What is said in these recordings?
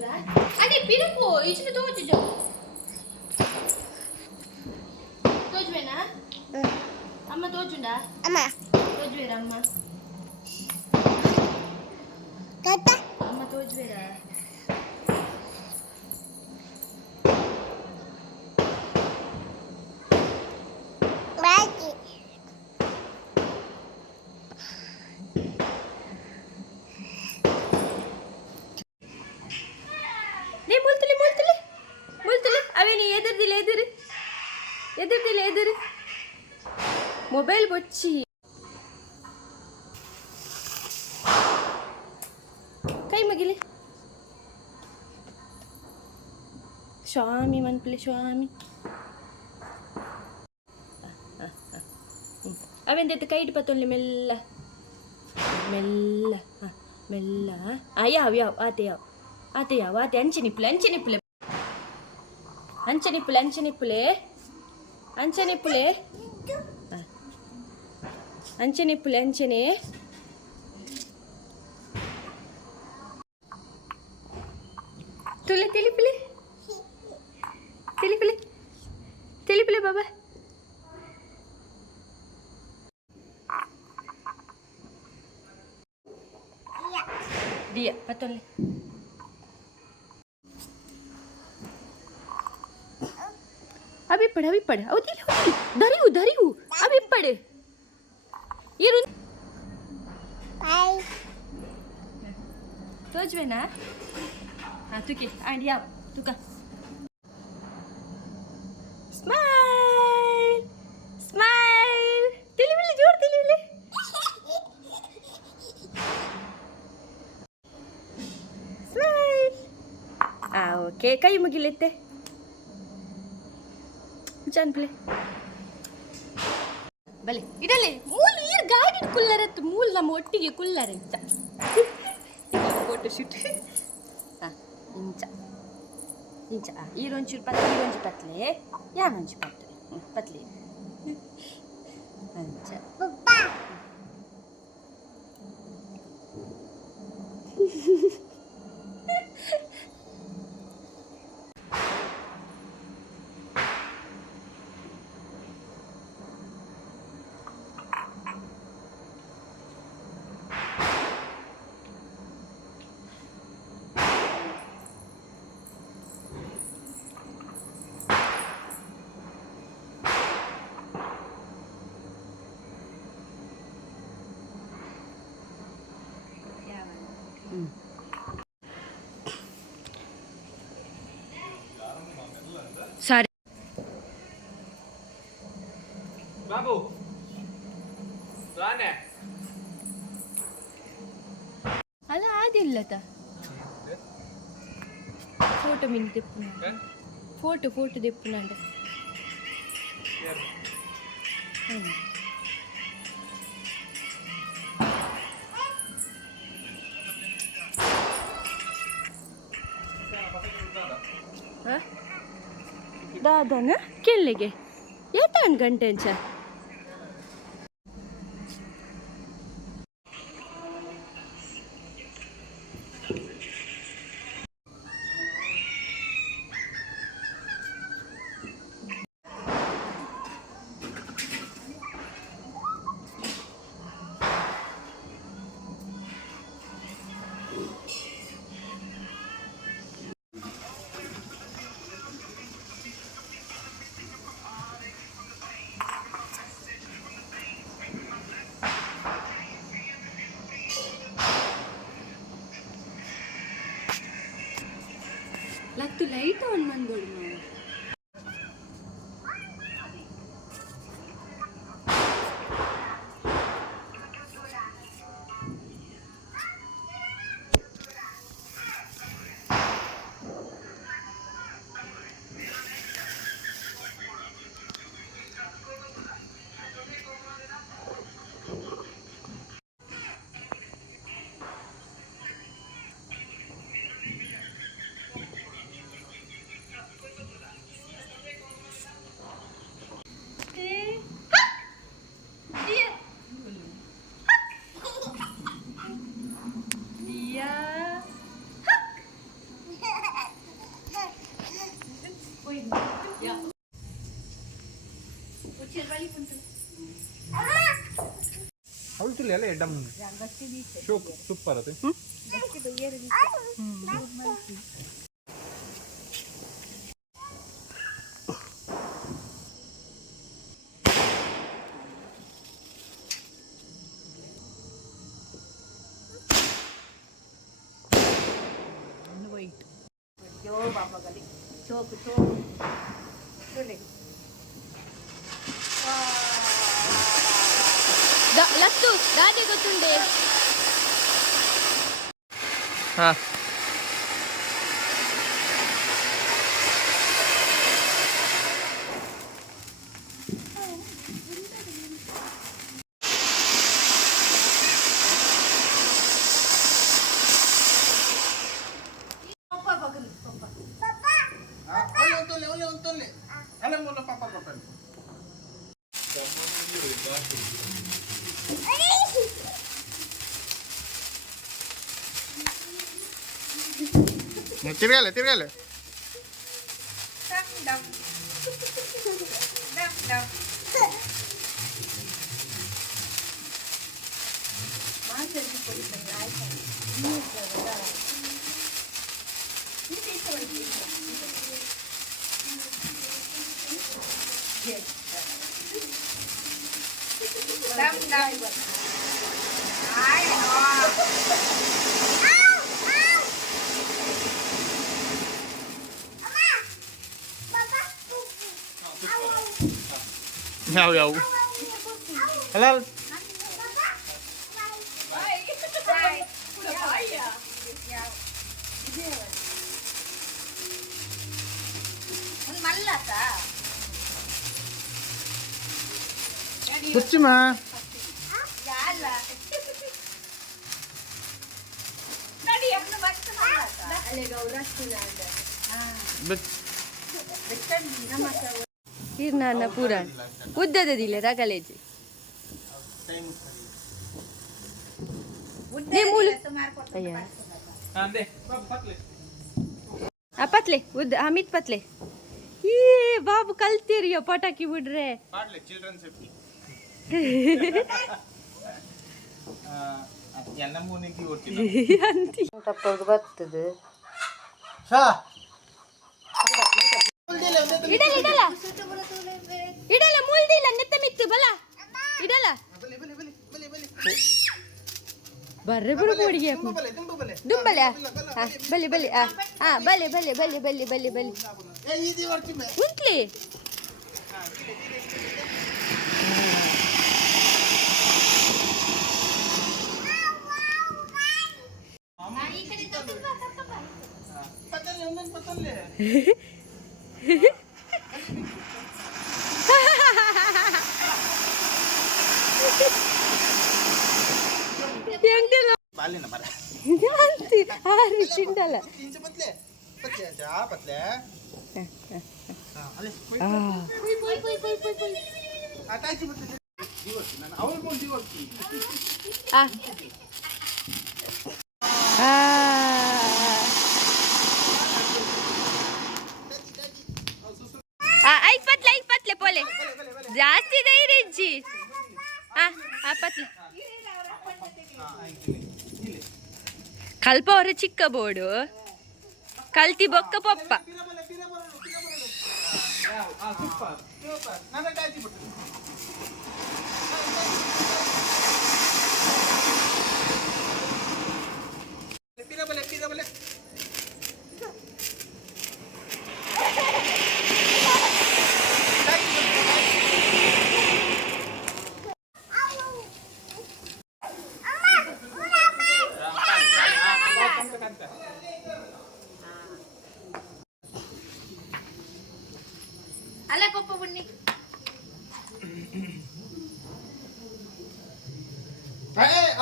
sudah. Adik pilih po, itu tu je je. Tu je na? Amma tu je dah. Amma. Tu je amma. Tata. Amma tu je dah. Bagi. Ni multili multili. Multili. Awe ni edirdilu ediru. Edirdilu ediru. Mobile bocci. Kai magili. Swami manpili Swami. Awen kait patonli mella. Mella. Mella. Ayaw, yaw, ate yaw. Ate yaw, ate anchinippule. Anchinippule. Anchinippule. Anchini. Tili baba. Dia, patol. Abi pad. Oh, tili. Dariu. Abi pad. Irun. Bye. Tojwe na? Tuki. And yeah, tuka. Smile. Tili. Jor tili. Smile. Okay. Kayu magilite. Jangan play. Bale. Idale. Mool ir guided kullarat. Mool na mottige kullarat. Photo shoot. Incha. Ironchu patli. Yamanchu patli. Incha. Papa. Sorry. Babu. Rane. ಅಲ್ಲ ಆದಿಲ್ಲದ photo ಮಿನ್ ತೆಪ್ಪುನ photo ತೆಪ್ಪುನಂಡ ದಾದನ ಕೆಲ್ಲಿಗೆ ಏತಾನ್ ಗಂಟೆಂಚ ಲತ್ತು ಲೈಟ್ ಆನ್ ಮಾಡ್ಬೋಡು ನಾವು ಅವಳು ತುಳಿ ಅಲ್ಲ ಎಡ್ಡಮ್ಮ ಸೂಪರ್ ಅದು ಲತ್ತು ಗಾದೆ ಗೊತ್ತುಂಡೆ ಹಾಂ ತಿರ್ಗಲ್ಲ ಯಾವ ಅಲ್ಲ ಹುಚ್ಚಿಮಾ ಕಿರ್ನಾನ ಪೂರ ಉದ್ದದಿಲ್ಲ ರಗಲೇಜಿ ಪತ್ಲೆ ಉದ್ದ ಅಮಿತ್ ಪತ್ಲೆ ಈ ಬಾಬು ಕಲ್ತಿರಿಯೋ ಪಟಾಕಿ ಬಿಡ್ರೆ ಬರ್ತದೆ ಇಡಲ್ಲ ಇಡಲ್ಲ ಮುಳ್ದಿಲ್ಲ ನೆತ್ತ ಮಿತ್ತು ಬಲ ಇಡಲ್ಲ ಬರ್ರೆ ಬಿಡು ಹುಡುಗಿ ದುಂಬಲೆ ಬಲಿ ಬಲಿ ಬಲೆ ಬಲೆ ಬಲೆ ಬಲಿ ಬಲಿ ಬಲಿ ಉಂಟ್ಲಿ ಚಿಂಟಲ್ಲ ಐಪತ್ಲೆ ಪೋಲೆ ಜಾಸ್ತಿ ಧೈರ್ಯ ಇಜ್ಜಿ ಪತ್ಲೆ ಕಲ್ಪ ಅವರ ಚಿಕ್ಕ ಬೋರ್ಡು ಕಲ್ತಿ ಬೊಕ್ಕ ಪಪ್ಪ ಅಲ್ಲ ಪಪ್ಪ ಬನ್ನಿ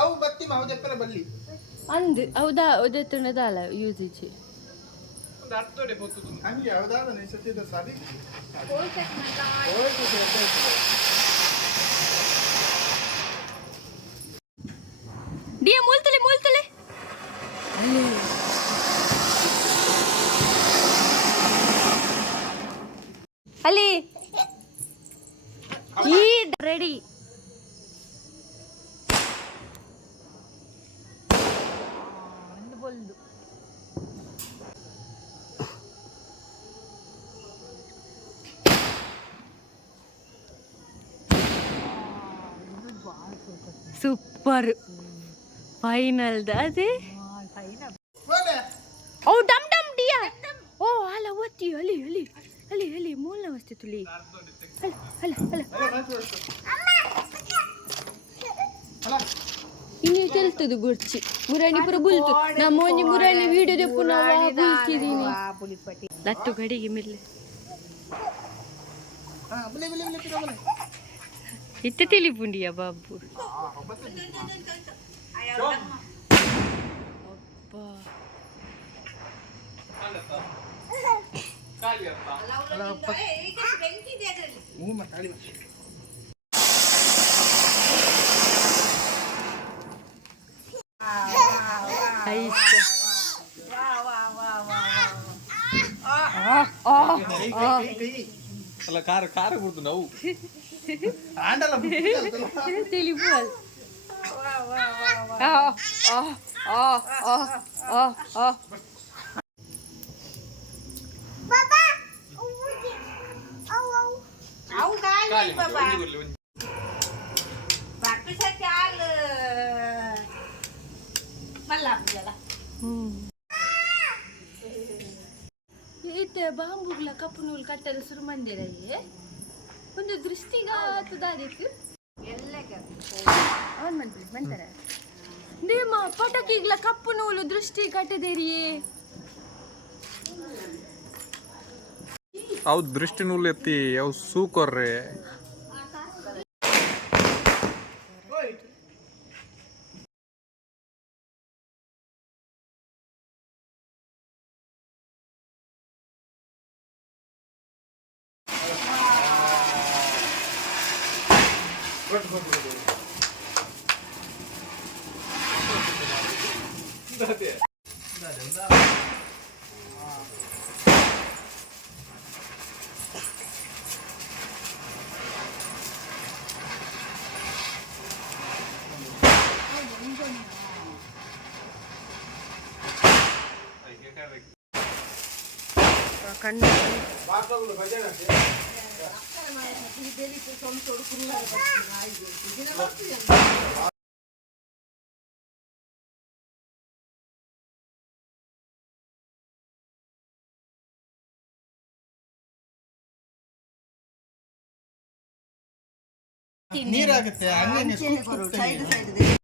ಅವು ಬತ್ತಿ ಮಾವುದೆಪ್ಪರ ಬಲ್ಲಿ ಅಂದ್ ಹೌದಾ ಒದೆತ್ತುನದಲ್ಲ ಯೂಸಿಜ್ ಒಂದು ಅರ್ಥೋಡೆ ಬತ್ತುದು ಹಂಗೆ ಯಾವ್ದಾದ ನಿಸತಿದ ಸರಿ ಡಿಯ ಮೂಲ್ತಲೆ ಅಲ್ಲಿ ಈ ರೆಡಿ. ಬೊಲ್ದು ಸೂಪರ್ ಫೈನಲ್ ಅದೇ ಓ ಡಮ್ ಡಮ್ ಡಿಯಾ ಓ ಅಲ್ಲ ಒತ್ತಿ ಅಲ್ಲಿ ಅಲ್ಲಿ ಅಲ್ಲಿ ಅಲ್ಲಿ ಮೂಲ ವಸ್ತು ತುಳಿ ಅಲ್ಲ ಅಲ್ಲ ಇನ್ನು తెలుస్తుంది ಗುರ್ಚಿ ಮುರಾಣಿ ಪುರ ಬುಲ್ತು ನಮ್ಮ ಒಂಜಿ ಮುರಾಣಿ ವಿಡಿಯೋ ದೆಪ್ಪು ನಾವು ಬುಲ್ತಿದೀನಿ ಲತ್ತು ಗಡಿಗೆ ಮಿಲ್ಲೆ ಇತ್ತೆ ತಿಳಿಪುಂಡಿಯ ಬಾಬು ಅಲ್ಲ ಕಾರ ಕಾರ ಬಿಡ್ತು ನಾವು ಆಂಡಲ್ಲ ತಿಳಿಪು ಬಾಬಾ ಊದಿ ಅವು ಕಾಲಿ ಬಾಬಾ ಬಾಕಿಸಕ್ಕೆ ಹಾಲ್ ಮಲ್ಲಾಬಿಯಲ್ಲ ಈತೆ ಬಾಂಬುಗ್ಲ ಕಪ್ಪು ನೂಲು ಕಟ್ಟಲು ಶುರು ಮಂದಿರಯ್ಯೆ ಒಂದು ದೃಷ್ಟಿಗ ತುದಾದಿತ್ತು ಅವನ್ ಮಂತ್ರಿ ಮಂತರ ನೇಮ ಪಟಕಿಗ್ಲ ಕಪ್ಪು ನೂಲು ದೃಷ್ಟಿ ಕಟ್ಟದೇರಿಯೇ ಅವು ದೃಷ್ಟಿ ನೂಲ್ ಎತ್ತಿ ಅವು ಸೂಕೊರ್ರೆ ಕಣ್ಣು ನೀರಾಗುತ್ತೆ ಹಂಗೆ